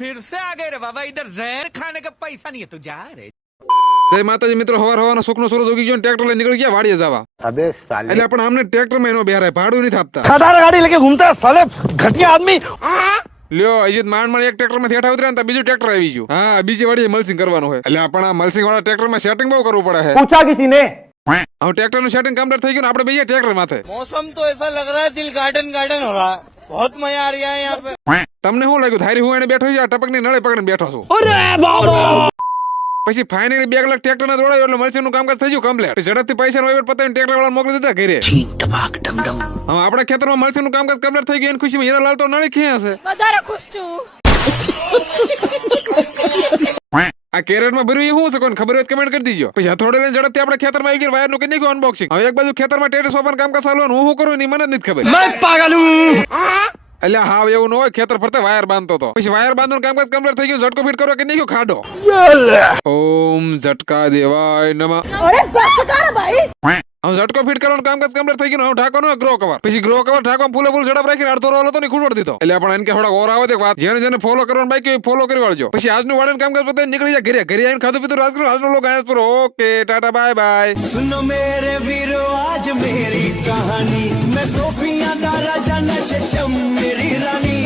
फिर से आ गए रे बाबा, इधर जहर खाने का पैसा नहीं है, तू जा रे। જય માતાજી મિત્રો, હવાર હવાનો સુખનો સૂરજ ઉગી ગયો, ટ્રેક્ટર લઈને નીકળી ગયા વાડીએ જવા. अबे साले એટલે પણ આમને ટ્રેક્ટર માં એનો બેહારાય, ભાડું નહીં થાપતા. खटारा गाड़ी लेके घूमता है साले घटिया आदमी। લ્યો અજીત માંડ એક ટ્રેક્ટર માં હેઠા ઉતર્યા ને બીજું ટ્રેક્ટર આવી ગયું. હા, બીજી વાડીએ મલસિંગ કરવાનું હોય. એટલે પણ આ મલસિંગ વાળા ટ્રેક્ટર માં સેટિંગ બહુ કરવું પડે છે. पूछा किसी ने? હવે ટ્રેક્ટર નું સેટિંગ કમ્પ્લીટ થઈ ગયું ને આપણે બેસીએ ટ્રેક્ટર માથે. मौसम तो ऐसा लग रहा है दिल गार्डन गार्डन हो रहा है, बहुत मजा आ रहा है यहाँ पे। તમને શું લાગ્યું થારી હું એને બેઠો છું, આ ટપક ની નળે પકડીને બેઠો છું. પછી ફાઇનલી 2 કલાક ટ્રેક્ટર ના દોડાયો એટલે મલસિંગ નું કામકાજ થઈ ગયું કમ્પ્લીટ. ઝડપથી પૈસા નો વહીવટ પતાવીને ટ્રેક્ટર વાળા મોકલી દીધા ઘરે. હવે આપણા ખેતરમાં મલસિંગ નું કામકાજ કમ્પ્લીટ થઈ ગયું એની ખુશીમાં હીરાલાલ તો નળી ક્યાં હશે. વધારે ખુશ છું. આ કેરેટ માં ભર્યું એ શું છે, કોઈને ખબર હોય તો કમેન્ટ કરી દીજો. પછી હથોડે લઈને ઝડપથી આપણે ખેતરમાં આવી ગયા, વાયર નું કરી નાખ્યું અનબોક્સિંગ. હવે એક બાજુ ખેતરમાં ટેરેસ ઓપન કામકાજ ચાલુ હોય, હું શું કરું એની મને જ નથી ખબર. मैं पागल हूँ। એટલે હાવ એવું ન હોય, ખેતર ફરતે વાયર બાંધતો હતો. પછી વાયર બાંધવાનું કામકાજ કમ્પ્લીટ થઈ ગયું, ઝટકો ફિટ કરો કે નહીં ખાડો. ઓમ ઝટકા દેવાય નમઃ. અરે બસ કર ભાઈ. હવે ઝટકો ફિટ કરવાનું કામકાજ કમ્પ્લીટ થઈ ગયું. હવે ઢાંકવાનું ગ્રો કવર. પછી ગ્રો કવર ઢાંકવા ફૂલે ફૂલ ઝડપ રાખીને અડધો રોલ હતો ને ખૂટોડ દીધો. એટલે આપણે એને કે થોડા ઓર આવે તો વાત, જેને જેને ફોલો કરવાનું બાકી હોય ફોલો કરી વાળજો. પછી આજનું વાળાનું કામકાજ પતાવીને નીકળી જાય ઘરે. ઘરે આવીને ખાધું પીધું રાજ કરો. આજનો લોગ આયા પર. Okay tata bye bye. सुनो मेरे वीरो आज मेरी कहानी, मैं सोफिया दा राजा नशे चम मेरी रानी।